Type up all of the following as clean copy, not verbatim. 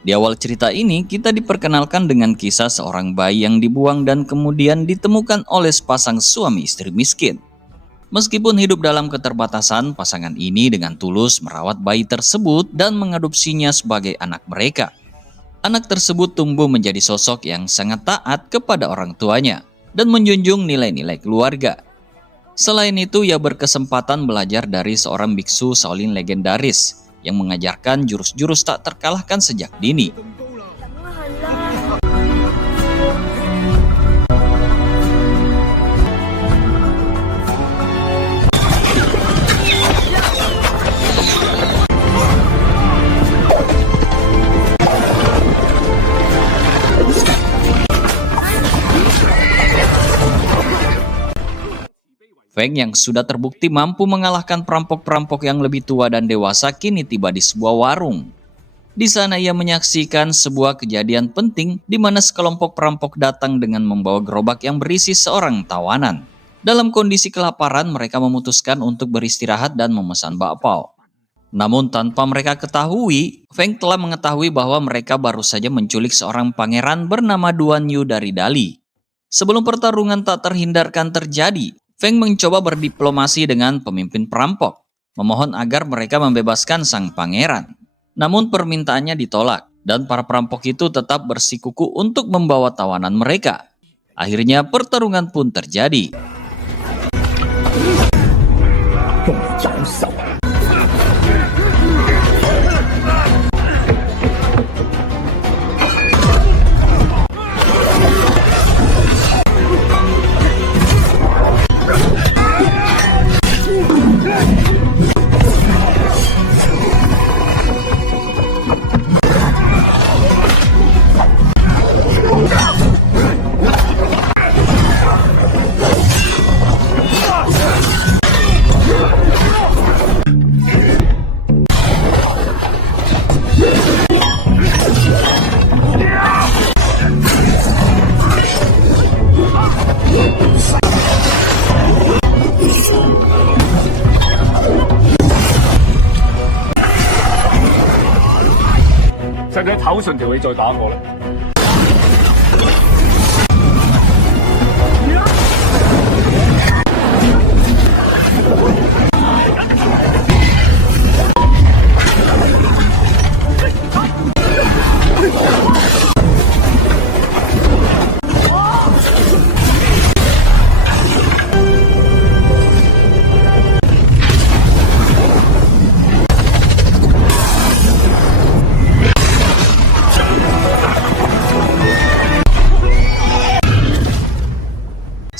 Di awal cerita ini, kita diperkenalkan dengan kisah seorang bayi yang dibuang dan kemudian ditemukan oleh sepasang suami istri miskin. Meskipun hidup dalam keterbatasan, pasangan ini dengan tulus merawat bayi tersebut dan mengadopsinya sebagai anak mereka. Anak tersebut tumbuh menjadi sosok yang sangat taat kepada orang tuanya dan menjunjung nilai-nilai keluarga. Selain itu, ia berkesempatan belajar dari seorang biksu Shaolin legendaris yang mengajarkan jurus-jurus tak terkalahkan sejak dini. Feng yang sudah terbukti mampu mengalahkan perampok-perampok yang lebih tua dan dewasa kini tiba di sebuah warung. Di sana ia menyaksikan sebuah kejadian penting di mana sekelompok perampok datang dengan membawa gerobak yang berisi seorang tawanan. Dalam kondisi kelaparan, mereka memutuskan untuk beristirahat dan memesan bakpao. Namun tanpa mereka ketahui, Feng telah mengetahui bahwa mereka baru saja menculik seorang pangeran bernama Duan Yu dari Dali. Sebelum pertarungan tak terhindarkan terjadi, Feng mencoba berdiplomasi dengan pemimpin perampok, memohon agar mereka membebaskan sang pangeran. Namun permintaannya ditolak, dan para perampok itu tetap bersikukuh untuk membawa tawanan mereka. Akhirnya pertarungan pun terjadi.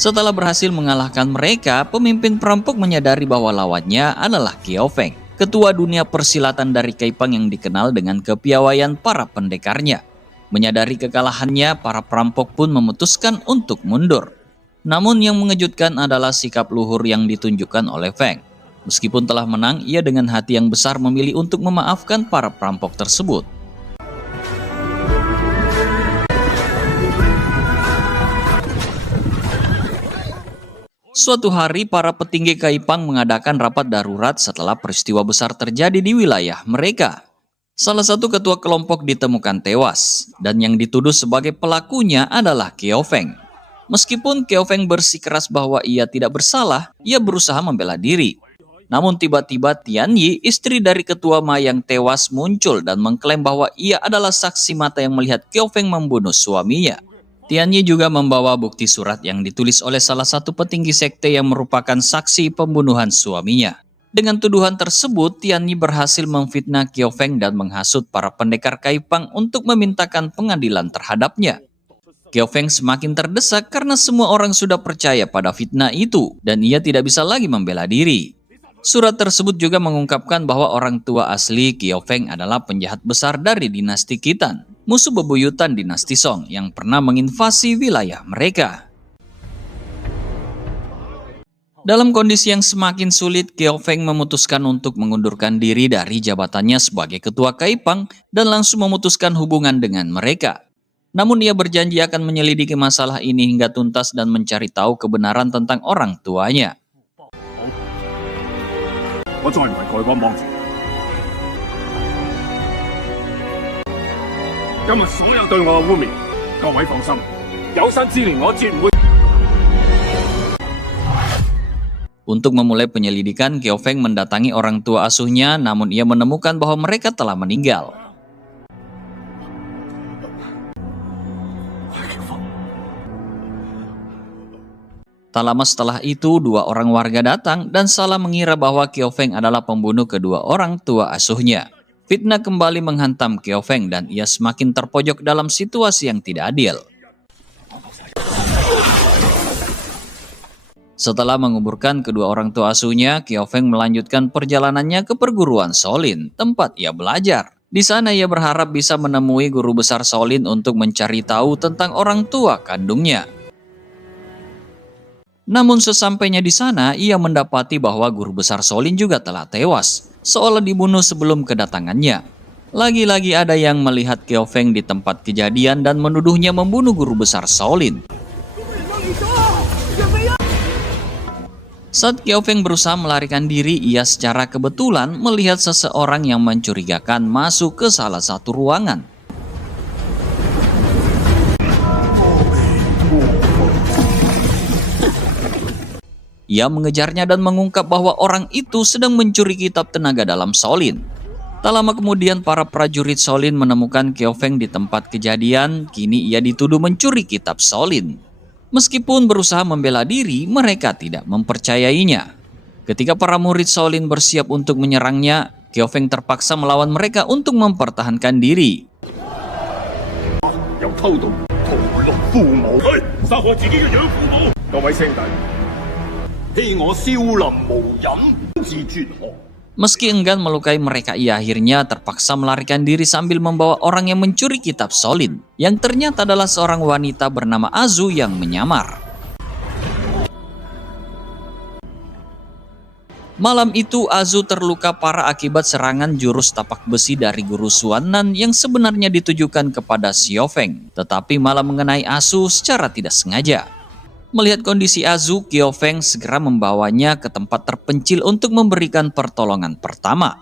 Setelah berhasil mengalahkan mereka, pemimpin perampok menyadari bahwa lawannya adalah Qiao Feng, ketua dunia persilatan dari Kaipang yang dikenal dengan kepiawaian para pendekarnya. Menyadari kekalahannya, para perampok pun memutuskan untuk mundur. Namun yang mengejutkan adalah sikap luhur yang ditunjukkan oleh Feng. Meskipun telah menang, ia dengan hati yang besar memilih untuk memaafkan para perampok tersebut. Suatu hari, para petinggi Kaipang mengadakan rapat darurat setelah peristiwa besar terjadi di wilayah mereka. Salah satu ketua kelompok ditemukan tewas, dan yang dituduh sebagai pelakunya adalah Qiao Feng. Meskipun Qiao Feng bersikeras bahwa ia tidak bersalah, ia berusaha membela diri. Namun tiba-tiba Tian Yi, istri dari ketua Ma yang tewas, muncul dan mengklaim bahwa ia adalah saksi mata yang melihat Qiao Feng membunuh suaminya. Tian Yi juga membawa bukti surat yang ditulis oleh salah satu petinggi sekte yang merupakan saksi pembunuhan suaminya. Dengan tuduhan tersebut, Tian Yi berhasil memfitnah Qiao Feng dan menghasut para pendekar Kaipang untuk memintakan pengadilan terhadapnya. Qiao Feng semakin terdesak karena semua orang sudah percaya pada fitnah itu dan ia tidak bisa lagi membela diri. Surat tersebut juga mengungkapkan bahwa orang tua asli Qiao Feng adalah penjahat besar dari dinasti Khitan, musuh bebuyutan dinasti Song yang pernah menginvasi wilayah mereka. Dalam kondisi yang semakin sulit, Qiao Feng memutuskan untuk mengundurkan diri dari jabatannya sebagai ketua Kaipang dan langsung memutuskan hubungan dengan mereka. Namun ia berjanji akan menyelidiki masalah ini hingga tuntas dan mencari tahu kebenaran tentang orang tuanya. 今日所有對我嘅污蔑，各位放心，有生之年我絕唔會。 Untuk memulai penyelidikan, Qiao Feng mendatangi orang tua asuhnya, namun ia menemukan bahwa mereka telah meninggal. Tak lama setelah itu, dua orang warga datang dan salah mengira bahwa Qiao Feng adalah pembunuh kedua orang tua asuhnya. Fitnah kembali menghantam Qiao Feng dan ia semakin terpojok dalam situasi yang tidak adil. Setelah menguburkan kedua orang tua asuhnya, Qiao Feng melanjutkan perjalanannya ke perguruan Shaolin, tempat ia belajar. Di sana ia berharap bisa menemui guru besar Shaolin untuk mencari tahu tentang orang tua kandungnya. Namun sesampainya di sana, ia mendapati bahwa guru besar Shaolin juga telah tewas, seolah dibunuh sebelum kedatangannya. Lagi-lagi ada yang melihat Qiao Feng di tempat kejadian dan menuduhnya membunuh guru besar Shaolin. Saat Qiao Feng berusaha melarikan diri, ia secara kebetulan melihat seseorang yang mencurigakan masuk ke salah satu ruangan. Ia mengejarnya dan mengungkap bahwa orang itu sedang mencuri kitab tenaga dalam Shaolin. Tak lama kemudian para prajurit Shaolin menemukan Qiao Feng di tempat kejadian. Kini ia dituduh mencuri kitab Shaolin. Meskipun berusaha membela diri, mereka tidak mempercayainya. Ketika para murid Shaolin bersiap untuk menyerangnya, Qiao Feng terpaksa melawan mereka untuk mempertahankan diri. Meski enggan melukai mereka, ia akhirnya terpaksa melarikan diri sambil membawa orang yang mencuri kitab Shaolin, yang ternyata adalah seorang wanita bernama Azu yang menyamar. Malam itu Azu terluka parah akibat serangan jurus tapak besi dari guru Xuanan yang sebenarnya ditujukan kepada Xiao Feng, tetapi malah mengenai Azu secara tidak sengaja. Melihat kondisi Azu, Qiao Feng segera membawanya ke tempat terpencil untuk memberikan pertolongan pertama.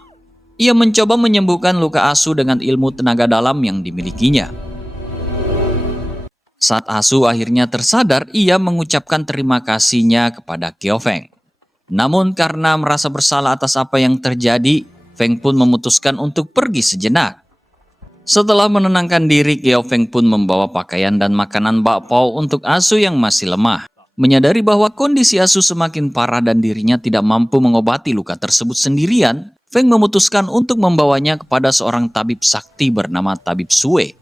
Ia mencoba menyembuhkan luka Azu dengan ilmu tenaga dalam yang dimilikinya. Saat Azu akhirnya tersadar, ia mengucapkan terima kasihnya kepada Qiao Feng. Namun karena merasa bersalah atas apa yang terjadi, Feng pun memutuskan untuk pergi sejenak. Setelah menenangkan diri, Qiao Feng pun membawa pakaian dan makanan bakpao untuk Azu yang masih lemah. Menyadari bahwa kondisi Azu semakin parah dan dirinya tidak mampu mengobati luka tersebut sendirian, Feng memutuskan untuk membawanya kepada seorang tabib sakti bernama Tabib Sue.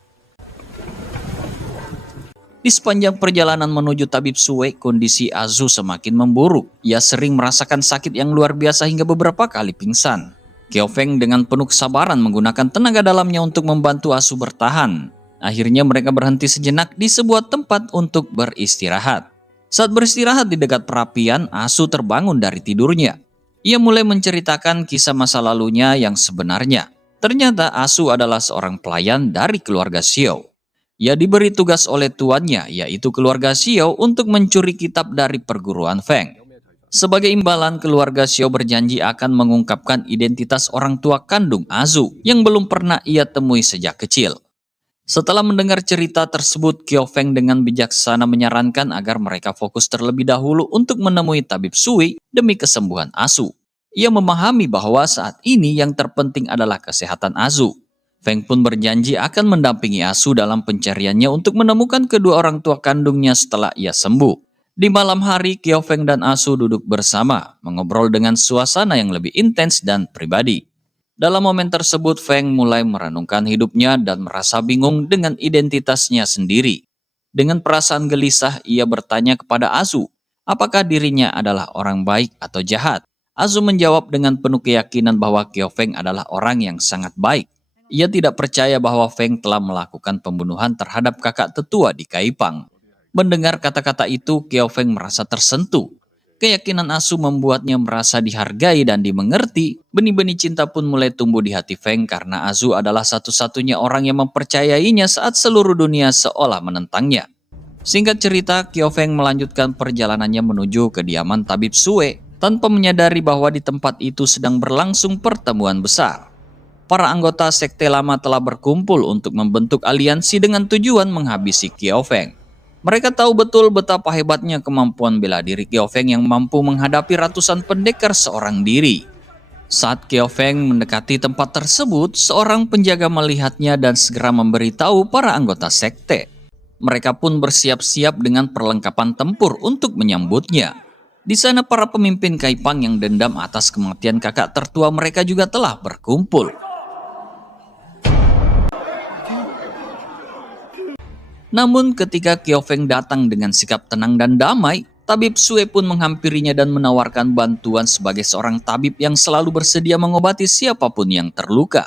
Di sepanjang perjalanan menuju Tabib Sue, kondisi Azu semakin memburuk. Ia sering merasakan sakit yang luar biasa hingga beberapa kali pingsan. Qiao Feng dengan penuh kesabaran menggunakan tenaga dalamnya untuk membantu Azu bertahan. Akhirnya mereka berhenti sejenak di sebuah tempat untuk beristirahat. Saat beristirahat di dekat perapian, Azu terbangun dari tidurnya. Ia mulai menceritakan kisah masa lalunya yang sebenarnya. Ternyata Azu adalah seorang pelayan dari keluarga Xiao. Ia diberi tugas oleh tuannya, yaitu keluarga Xiao, untuk mencuri kitab dari perguruan Feng. Sebagai imbalan, keluarga Xiao berjanji akan mengungkapkan identitas orang tua kandung Azu yang belum pernah ia temui sejak kecil. Setelah mendengar cerita tersebut, Qiao Feng dengan bijaksana menyarankan agar mereka fokus terlebih dahulu untuk menemui Tabib Sui demi kesembuhan Azu. Ia memahami bahwa saat ini yang terpenting adalah kesehatan Azu. Feng pun berjanji akan mendampingi Azu dalam pencariannya untuk menemukan kedua orang tua kandungnya setelah ia sembuh. Di malam hari, Qiao Feng dan Azu duduk bersama, mengobrol dengan suasana yang lebih intens dan pribadi. Dalam momen tersebut, Feng mulai merenungkan hidupnya dan merasa bingung dengan identitasnya sendiri. Dengan perasaan gelisah, ia bertanya kepada Azu, apakah dirinya adalah orang baik atau jahat. Azu menjawab dengan penuh keyakinan bahwa Qiao Feng adalah orang yang sangat baik. Ia tidak percaya bahwa Feng telah melakukan pembunuhan terhadap kakak tetua di Kaipang. Mendengar kata-kata itu, Qiao Feng merasa tersentuh. Keyakinan Azu membuatnya merasa dihargai dan dimengerti. Benih-benih cinta pun mulai tumbuh di hati Feng karena Azu adalah satu-satunya orang yang mempercayainya saat seluruh dunia seolah menentangnya. Singkat cerita, Qiao Feng melanjutkan perjalanannya menuju kediaman Tabib Sue tanpa menyadari bahwa di tempat itu sedang berlangsung pertemuan besar. para anggota sekte lama telah berkumpul untuk membentuk aliansi dengan tujuan menghabisi Qiao Feng. Mereka tahu betul betapa hebatnya kemampuan bela diri Qiao Feng yang mampu menghadapi ratusan pendekar seorang diri. Saat Qiao Feng mendekati tempat tersebut, seorang penjaga melihatnya dan segera memberitahu para anggota sekte. Mereka pun bersiap-siap dengan perlengkapan tempur untuk menyambutnya. Di sana para pemimpin Kaipang yang dendam atas kematian kakak tertua mereka juga telah berkumpul. Namun ketika Qiao Feng datang dengan sikap tenang dan damai, Tabib Sue pun menghampirinya dan menawarkan bantuan sebagai seorang tabib yang selalu bersedia mengobati siapapun yang terluka.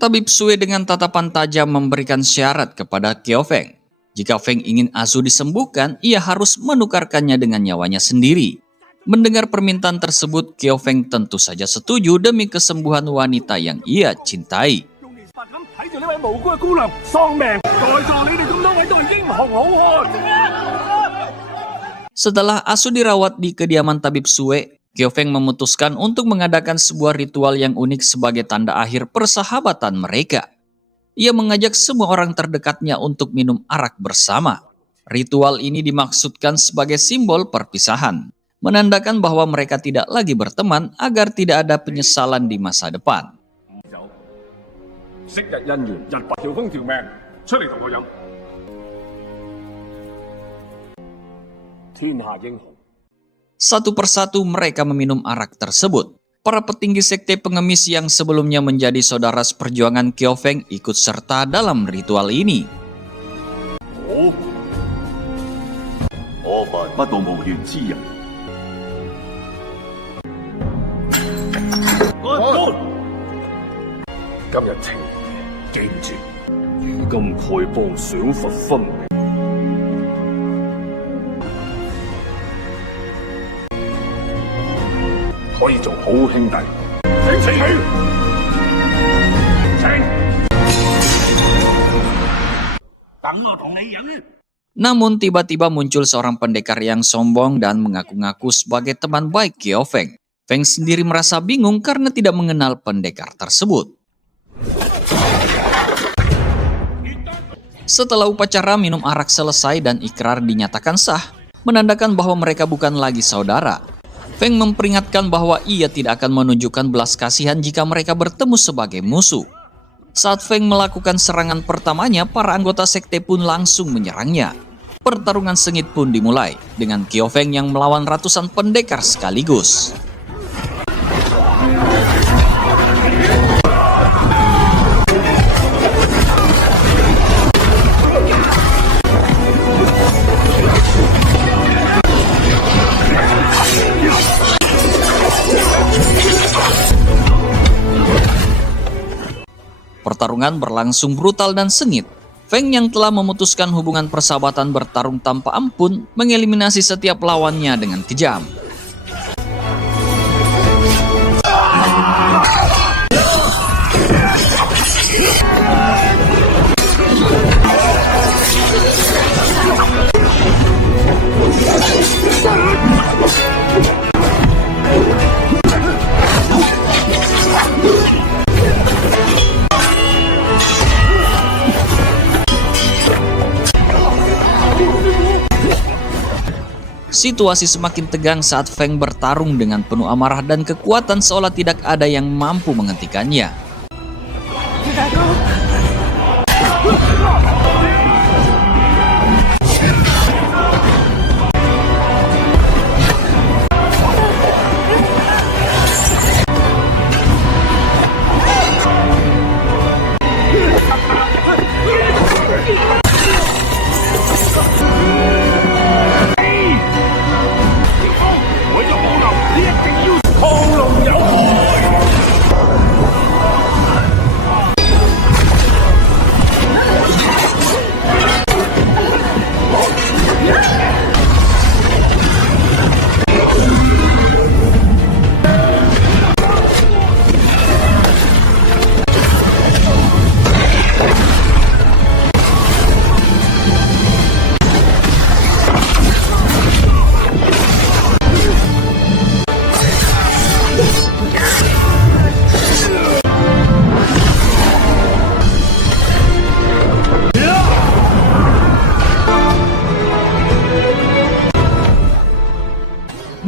Tabib Sue dengan tatapan tajam memberikan syarat kepada Qiao Feng. Jika Feng ingin Azu disembuhkan, ia harus menukarkannya dengan nyawanya sendiri. Mendengar permintaan tersebut, Qiao Feng tentu saja setuju demi kesembuhan wanita yang ia cintai. Setelah Azu dirawat di kediaman Tabib Sue, Qiao Feng memutuskan untuk mengadakan sebuah ritual yang unik sebagai tanda akhir persahabatan mereka. Ia mengajak semua orang terdekatnya untuk minum arak bersama. Ritual ini dimaksudkan sebagai simbol perpisahan, menandakan bahwa mereka tidak lagi berteman agar tidak ada penyesalan di masa depan. Satu persatu mereka meminum arak tersebut. Para petinggi sekte pengemis yang sebelumnya menjadi saudara seperjuangan Qiao Feng ikut serta dalam ritual ini. Namun tiba-tiba muncul seorang pendekar yang sombong dan mengaku-ngaku sebagai teman baik Qiao Feng. Feng sendiri merasa bingung karena tidak mengenal pendekar tersebut. Setelah upacara minum arak selesai dan ikrar dinyatakan sah, menandakan bahwa mereka bukan lagi saudara. Feng memperingatkan bahwa ia tidak akan menunjukkan belas kasihan jika mereka bertemu sebagai musuh. Saat Feng melakukan serangan pertamanya, para anggota sekte pun langsung menyerangnya. Pertarungan sengit pun dimulai, dengan Qiao Feng yang melawan ratusan pendekar sekaligus. Pertarungan berlangsung brutal dan sengit. Feng yang telah memutuskan hubungan persahabatan bertarung tanpa ampun, mengeliminasi setiap lawannya dengan kejam. Situasi semakin tegang saat Feng bertarung dengan penuh amarah dan kekuatan seolah tidak ada yang mampu menghentikannya.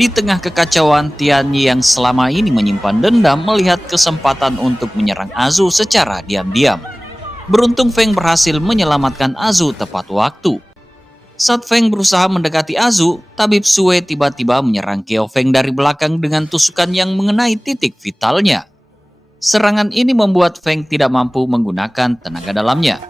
Di tengah kekacauan, Tianyi yang selama ini menyimpan dendam melihat kesempatan untuk menyerang Azu secara diam-diam. Beruntung Feng berhasil menyelamatkan Azu tepat waktu. Saat Feng berusaha mendekati Azu, Tabib Sue tiba-tiba menyerang Qiao Feng dari belakang dengan tusukan yang mengenai titik vitalnya. Serangan ini membuat Feng tidak mampu menggunakan tenaga dalamnya.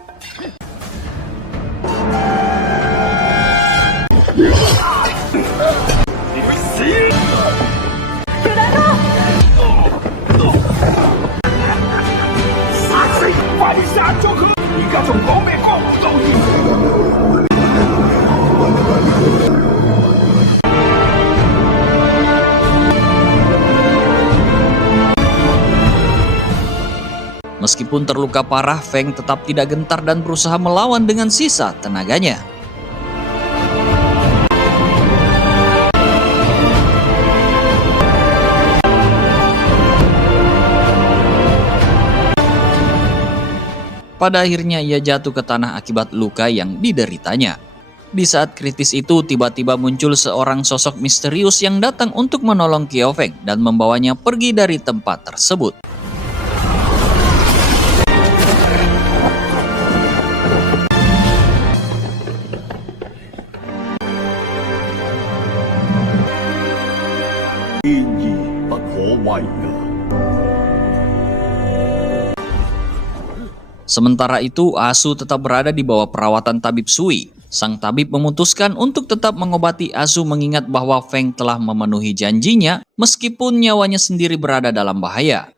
Meskipun terluka parah, Feng tetap tidak gentar dan berusaha melawan dengan sisa tenaganya. Pada akhirnya ia jatuh ke tanah akibat luka yang dideritanya. Di saat kritis itu tiba-tiba muncul seorang sosok misterius yang datang untuk menolong Qiao Feng dan membawanya pergi dari tempat tersebut. Sementara itu, Asu tetap berada di bawah perawatan Tabib Sui. Sang tabib memutuskan untuk tetap mengobati Asu mengingat bahwa Feng telah memenuhi janjinya meskipun nyawanya sendiri berada dalam bahaya.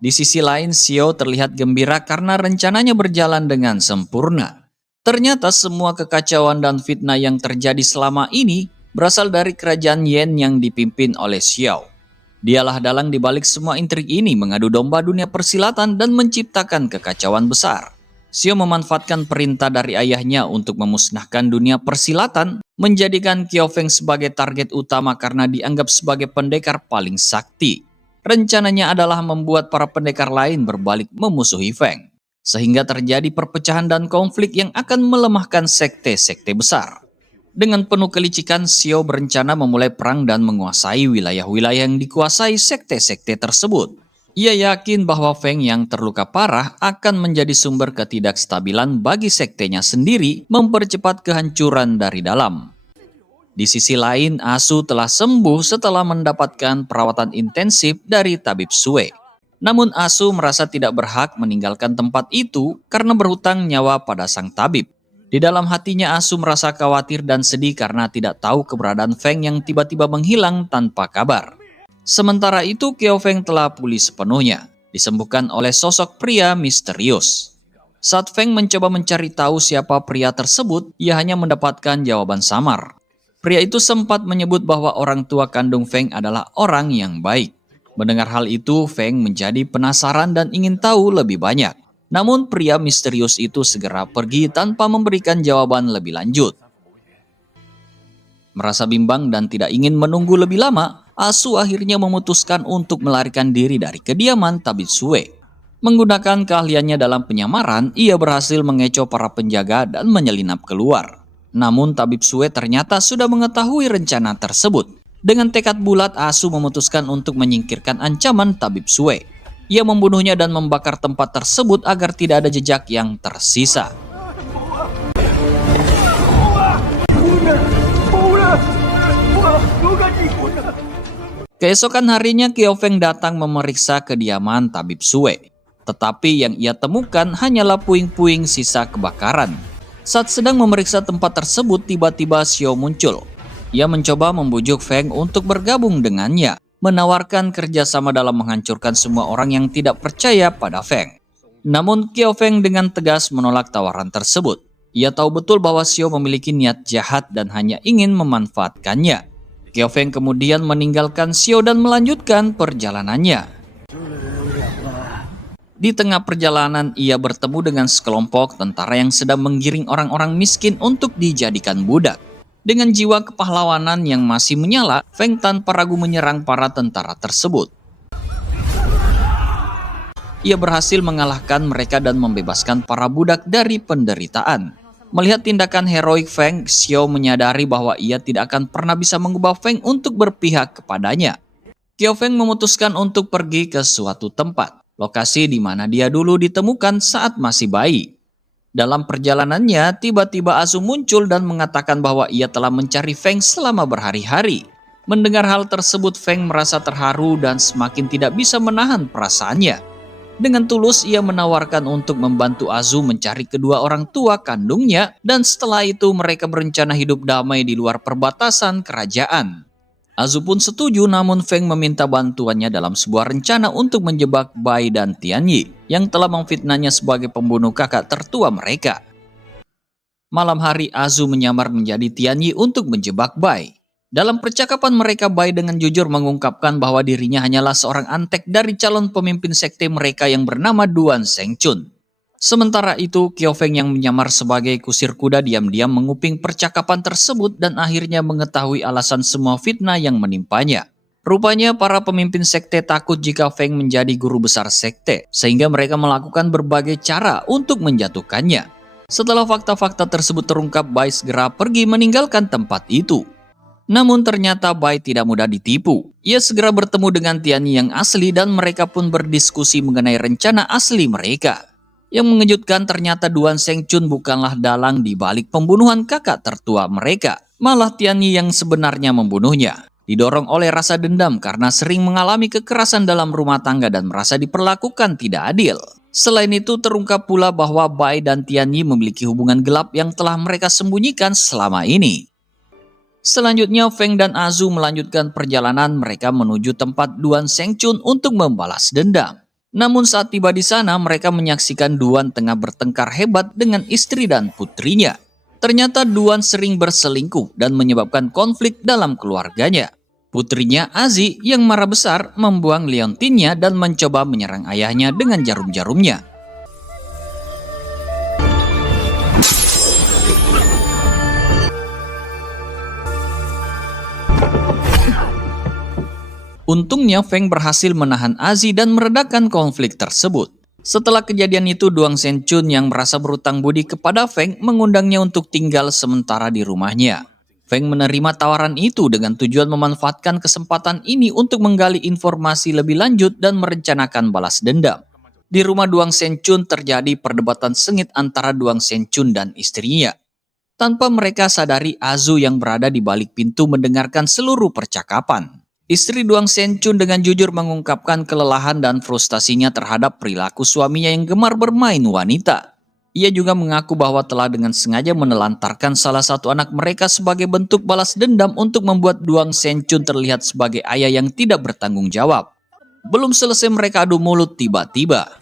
Di sisi lain, Xiao terlihat gembira karena rencananya berjalan dengan sempurna. Ternyata semua kekacauan dan fitnah yang terjadi selama ini berasal dari kerajaan Yen yang dipimpin oleh Xiao. Dialah dalang dibalik semua intrik ini, mengadu domba dunia persilatan dan menciptakan kekacauan besar. Xiao memanfaatkan perintah dari ayahnya untuk memusnahkan dunia persilatan, menjadikan Qiao Feng sebagai target utama karena dianggap sebagai pendekar paling sakti. Rencananya adalah membuat para pendekar lain berbalik memusuhi Feng, sehingga terjadi perpecahan dan konflik yang akan melemahkan sekte-sekte besar. Dengan penuh kelicikan, Xiao berencana memulai perang dan menguasai wilayah-wilayah yang dikuasai sekte-sekte tersebut. Ia yakin bahwa Feng yang terluka parah akan menjadi sumber ketidakstabilan bagi sektenya sendiri, mempercepat kehancuran dari dalam. Di sisi lain, Asu telah sembuh setelah mendapatkan perawatan intensif dari Tabib Sue. Namun Asu merasa tidak berhak meninggalkan tempat itu karena berhutang nyawa pada sang tabib. Di dalam hatinya Asu merasa khawatir dan sedih karena tidak tahu keberadaan Feng yang tiba-tiba menghilang tanpa kabar. Sementara itu Qiao Feng telah pulih sepenuhnya, disembuhkan oleh sosok pria misterius. Saat Feng mencoba mencari tahu siapa pria tersebut, ia hanya mendapatkan jawaban samar. Pria itu sempat menyebut bahwa orang tua kandung Feng adalah orang yang baik. Mendengar hal itu, Feng menjadi penasaran dan ingin tahu lebih banyak. Namun pria misterius itu segera pergi tanpa memberikan jawaban lebih lanjut. Merasa bimbang dan tidak ingin menunggu lebih lama, Asu akhirnya memutuskan untuk melarikan diri dari kediaman Tabib Sue. Menggunakan keahliannya dalam penyamaran, ia berhasil mengecoh para penjaga dan menyelinap keluar. Namun Tabib Sue ternyata sudah mengetahui rencana tersebut. Dengan tekad bulat, Asu memutuskan untuk menyingkirkan ancaman Tabib Sue. Ia membunuhnya dan membakar tempat tersebut agar tidak ada jejak yang tersisa. Keesokan harinya Qiao Feng datang memeriksa kediaman Tabib Sue. Tetapi yang ia temukan hanyalah puing-puing sisa kebakaran. Saat sedang memeriksa tempat tersebut, tiba-tiba Xiao muncul. Ia mencoba membujuk Feng untuk bergabung dengannya, menawarkan kerjasama dalam menghancurkan semua orang yang tidak percaya pada Feng. Namun Qiao Feng dengan tegas menolak tawaran tersebut. Ia tahu betul bahwa Xiao memiliki niat jahat dan hanya ingin memanfaatkannya. Qiao Feng kemudian meninggalkan Xiao dan melanjutkan perjalanannya. Di tengah perjalanan, ia bertemu dengan sekelompok tentara yang sedang menggiring orang-orang miskin untuk dijadikan budak. Dengan jiwa kepahlawanan yang masih menyala, Feng tanpa ragu menyerang para tentara tersebut. Ia berhasil mengalahkan mereka dan membebaskan para budak dari penderitaan. Melihat tindakan heroik Feng, Xiao menyadari bahwa ia tidak akan pernah bisa mengubah Feng untuk berpihak kepadanya. Qiao Feng memutuskan untuk pergi ke suatu tempat, lokasi di mana dia dulu ditemukan saat masih bayi. Dalam perjalanannya, tiba-tiba Azu muncul dan mengatakan bahwa ia telah mencari Feng selama berhari-hari. Mendengar hal tersebut, Feng merasa terharu dan semakin tidak bisa menahan perasaannya. Dengan tulus, ia menawarkan untuk membantu Azu mencari kedua orang tua kandungnya, dan setelah itu mereka berencana hidup damai di luar perbatasan kerajaan. Azu pun setuju, namun Feng meminta bantuannya dalam sebuah rencana untuk menjebak Bai dan Tianyi yang telah memfitnahnya sebagai pembunuh kakak tertua mereka. Malam hari, Azu menyamar menjadi Tianyi untuk menjebak Bai. Dalam percakapan mereka, Bai dengan jujur mengungkapkan bahwa dirinya hanyalah seorang antek dari calon pemimpin sekte mereka yang bernama Duan Shengchun. Sementara itu, Qiao Feng yang menyamar sebagai kusir kuda diam-diam menguping percakapan tersebut dan akhirnya mengetahui alasan semua fitnah yang menimpanya. Rupanya para pemimpin sekte takut jika Feng menjadi guru besar sekte, sehingga mereka melakukan berbagai cara untuk menjatuhkannya. Setelah fakta-fakta tersebut terungkap, Bai segera pergi meninggalkan tempat itu. Namun ternyata Bai tidak mudah ditipu. Ia segera bertemu dengan Tianyi yang asli dan mereka pun berdiskusi mengenai rencana asli mereka. Yang mengejutkan, ternyata Duan Shengchun bukanlah dalang di balik pembunuhan kakak tertua mereka. Malah Tianyi yang sebenarnya membunuhnya. Didorong oleh rasa dendam karena sering mengalami kekerasan dalam rumah tangga dan merasa diperlakukan tidak adil. Selain itu, terungkap pula bahwa Bai dan Tianyi memiliki hubungan gelap yang telah mereka sembunyikan selama ini. Selanjutnya, Feng dan Azu melanjutkan perjalanan mereka menuju tempat Duan Shengchun untuk membalas dendam. Namun saat tiba di sana, mereka menyaksikan Duan tengah bertengkar hebat dengan istri dan putrinya. Ternyata Duan sering berselingkuh dan menyebabkan konflik dalam keluarganya. Putrinya Azi yang marah besar membuang liontinnya dan mencoba menyerang ayahnya dengan jarum-jarumnya. Untungnya Feng berhasil menahan Azi dan meredakan konflik tersebut. Setelah kejadian itu, Duan Shengchun yang merasa berutang budi kepada Feng mengundangnya untuk tinggal sementara di rumahnya. Feng menerima tawaran itu dengan tujuan memanfaatkan kesempatan ini untuk menggali informasi lebih lanjut dan merencanakan balas dendam. Di rumah Duan Shengchun terjadi perdebatan sengit antara Duan Shengchun dan istrinya. Tanpa mereka sadari, Azu yang berada di balik pintu mendengarkan seluruh percakapan. Istri Duan Shengchun dengan jujur mengungkapkan kelelahan dan frustasinya terhadap perilaku suaminya yang gemar bermain wanita. Ia juga mengaku bahwa telah dengan sengaja menelantarkan salah satu anak mereka sebagai bentuk balas dendam untuk membuat Duan Shengchun terlihat sebagai ayah yang tidak bertanggung jawab. Belum selesai mereka adu mulut, tiba-tiba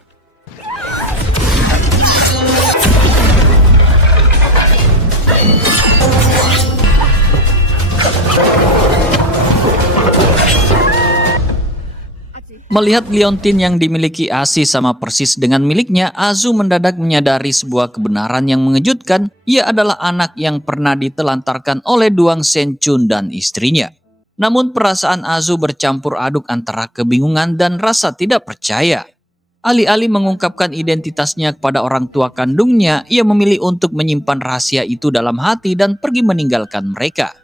melihat liontin yang dimiliki Asi sama persis dengan miliknya, Azu mendadak menyadari sebuah kebenaran yang mengejutkan. Ia adalah anak yang pernah ditelantarkan oleh Duan Shengchun dan istrinya. Namun perasaan Azu bercampur aduk antara kebingungan dan rasa tidak percaya. Alih-alih mengungkapkan identitasnya kepada orang tua kandungnya, ia memilih untuk menyimpan rahasia itu dalam hati dan pergi meninggalkan mereka.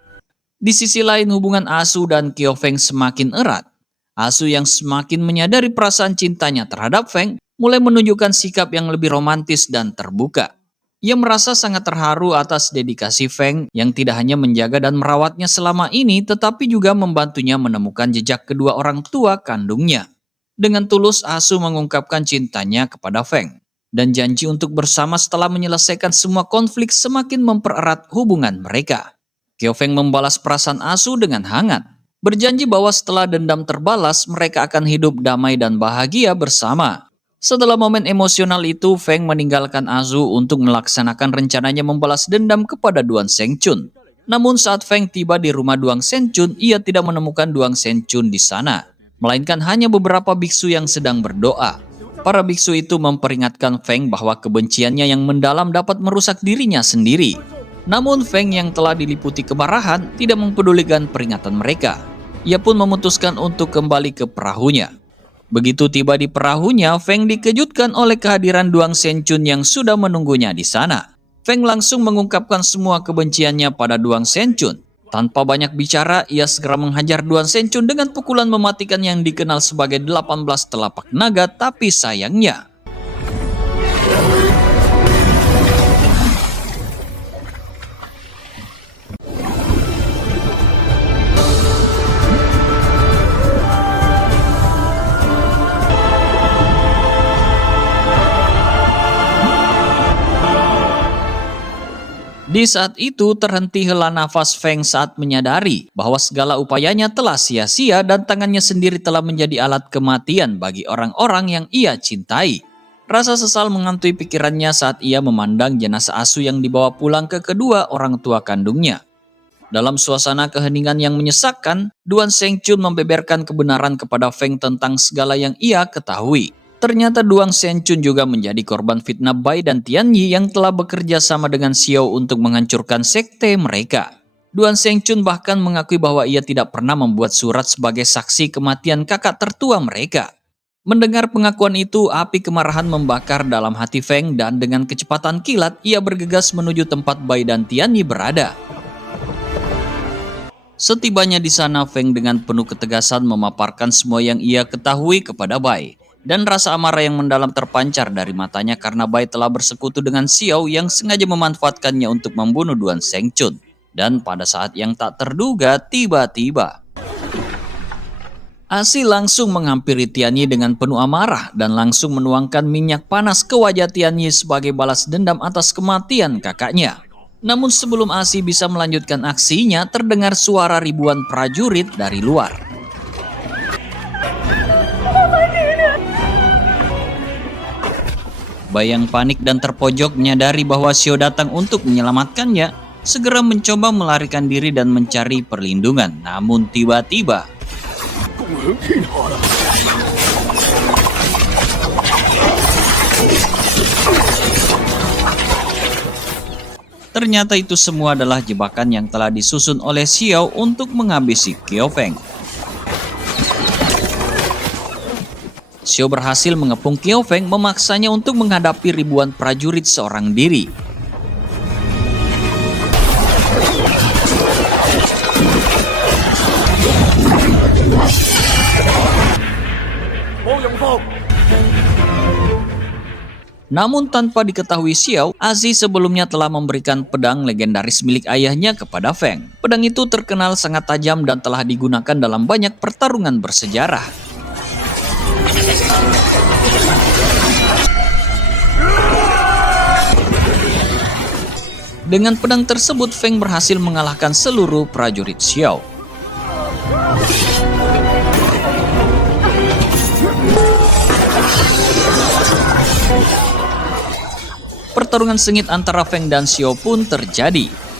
Di sisi lain, hubungan Azu dan Qiao Feng semakin erat. Azu yang semakin menyadari perasaan cintanya terhadap Feng mulai menunjukkan sikap yang lebih romantis dan terbuka. Ia merasa sangat terharu atas dedikasi Feng yang tidak hanya menjaga dan merawatnya selama ini, tetapi juga membantunya menemukan jejak kedua orang tua kandungnya. Dengan tulus, Azu mengungkapkan cintanya kepada Feng dan janji untuk bersama setelah menyelesaikan semua konflik semakin mempererat hubungan mereka. Qiao Feng membalas perasaan Azu dengan hangat, berjanji bahwa setelah dendam terbalas, mereka akan hidup damai dan bahagia bersama. Setelah momen emosional itu, Feng meninggalkan Azu untuk melaksanakan rencananya membalas dendam kepada Duan Shengchun. Namun saat Feng tiba di rumah Duan Shengchun, ia tidak menemukan Duan Shengchun di sana, melainkan hanya beberapa biksu yang sedang berdoa. Para biksu itu memperingatkan Feng bahwa kebenciannya yang mendalam dapat merusak dirinya sendiri. Namun Feng yang telah diliputi kemarahan tidak mempedulikan peringatan mereka. Ia pun memutuskan untuk kembali ke perahunya. Begitu tiba di perahunya, Feng dikejutkan oleh kehadiran Duan Shengchun yang sudah menunggunya di sana. Feng langsung mengungkapkan semua kebenciannya pada Duan Shenchun. Tanpa banyak bicara, ia segera menghajar Duan Shenchun dengan pukulan mematikan yang dikenal sebagai 18 telapak naga, tapi sayangnya di saat itu terhenti hela nafas Feng saat menyadari bahwa segala upayanya telah sia-sia dan tangannya sendiri telah menjadi alat kematian bagi orang-orang yang ia cintai. Rasa sesal menghantui pikirannya saat ia memandang jenazah asuh yang dibawa pulang ke kedua orang tua kandungnya. Dalam suasana keheningan yang menyesakkan, Duan Shenchun membeberkan kebenaran kepada Feng tentang segala yang ia ketahui. Ternyata Duan Shenchun juga menjadi korban fitnah Bai dan Tianyi yang telah bekerja sama dengan Xiao untuk menghancurkan sekte mereka. Duan Shenchun bahkan mengakui bahwa ia tidak pernah membuat surat sebagai saksi kematian kakak tertua mereka. Mendengar pengakuan itu, api kemarahan membakar dalam hati Feng dan dengan kecepatan kilat ia bergegas menuju tempat Bai dan Tianyi berada. Setibanya di sana, Feng dengan penuh ketegasan memaparkan semua yang ia ketahui kepada Bai. Dan rasa amarah yang mendalam terpancar dari matanya karena Bai telah bersekutu dengan Xiao yang sengaja memanfaatkannya untuk membunuh Duan Shenchun. Dan pada saat yang tak terduga, tiba-tiba Asi langsung menghampiri Tianyi dengan penuh amarah dan langsung menuangkan minyak panas ke wajah Tianyi sebagai balas dendam atas kematian kakaknya. Namun sebelum Asi bisa melanjutkan aksinya, terdengar suara ribuan prajurit dari luar. Bai yang panik dan terpojok menyadari bahwa Xiao datang untuk menyelamatkannya, segera mencoba melarikan diri dan mencari perlindungan. Namun tiba-tiba ternyata itu semua adalah jebakan yang telah disusun oleh Xiao untuk menghabisi Qiao Feng. Xiao berhasil mengepung Qiao Feng, memaksanya untuk menghadapi ribuan prajurit seorang diri. Namun tanpa diketahui Xiao, Azi sebelumnya telah memberikan pedang legendaris milik ayahnya kepada Feng. Pedang itu terkenal sangat tajam dan telah digunakan dalam banyak pertarungan bersejarah. Dengan pedang tersebut, Feng berhasil mengalahkan seluruh prajurit Xiao. Pertarungan sengit antara Feng dan Xiao pun terjadi.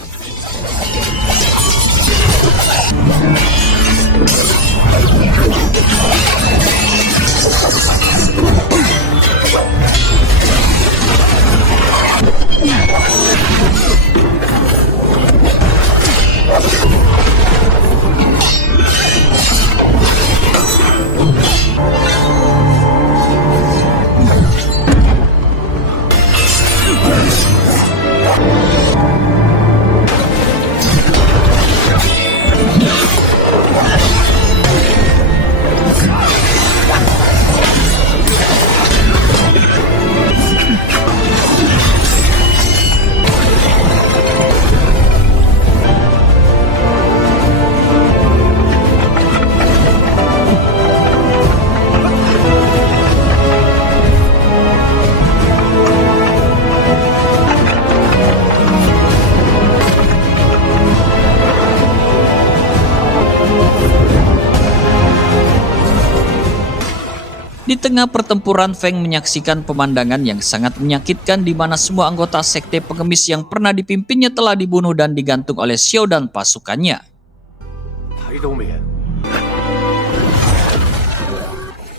Di tengah pertempuran, Feng menyaksikan pemandangan yang sangat menyakitkan di mana semua anggota sekte pengemis yang pernah dipimpinnya telah dibunuh dan digantung oleh Xiao dan pasukannya.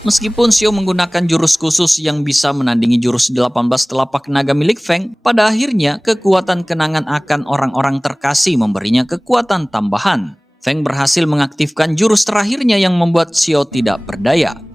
Meskipun Xiao menggunakan jurus khusus yang bisa menandingi jurus 18 telapak naga milik Feng, pada akhirnya kekuatan kenangan akan orang-orang terkasih memberinya kekuatan tambahan. Feng berhasil mengaktifkan jurus terakhirnya yang membuat Xiao tidak berdaya.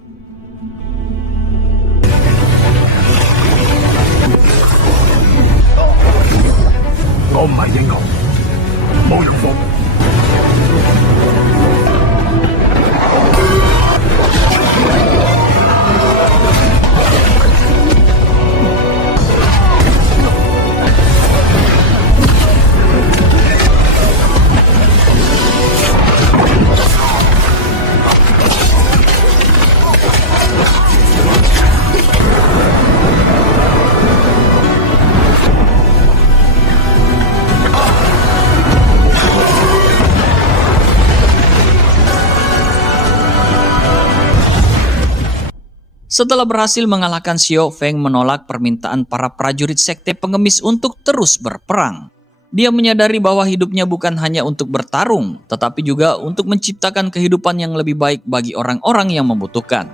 Setelah berhasil mengalahkan Xiao Feng menolak permintaan para prajurit sekte pengemis untuk terus berperang. Dia menyadari bahwa hidupnya bukan hanya untuk bertarung, tetapi juga untuk menciptakan kehidupan yang lebih baik bagi orang-orang yang membutuhkan.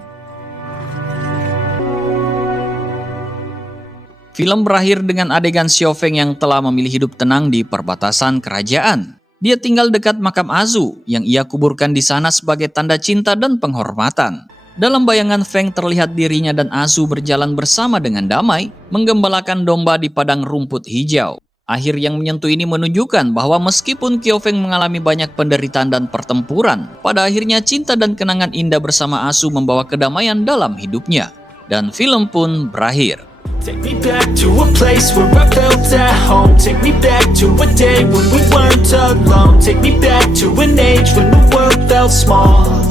Film berakhir dengan adegan Xiao Feng yang telah memilih hidup tenang di perbatasan kerajaan. Dia tinggal dekat makam Azu yang ia kuburkan di sana sebagai tanda cinta dan penghormatan. Dalam bayangan Feng terlihat dirinya dan Azu berjalan bersama dengan damai, menggembalakan domba di padang rumput hijau. Akhir yang menyentuh ini menunjukkan bahwa meskipun Xiao Feng mengalami banyak penderitaan dan pertempuran, pada akhirnya cinta dan kenangan indah bersama Azu membawa kedamaian dalam hidupnya. Dan film pun berakhir. Take me back to a place where I felt at home. Take me back to a day when we weren't alone. Take me back to an age when the world felt small.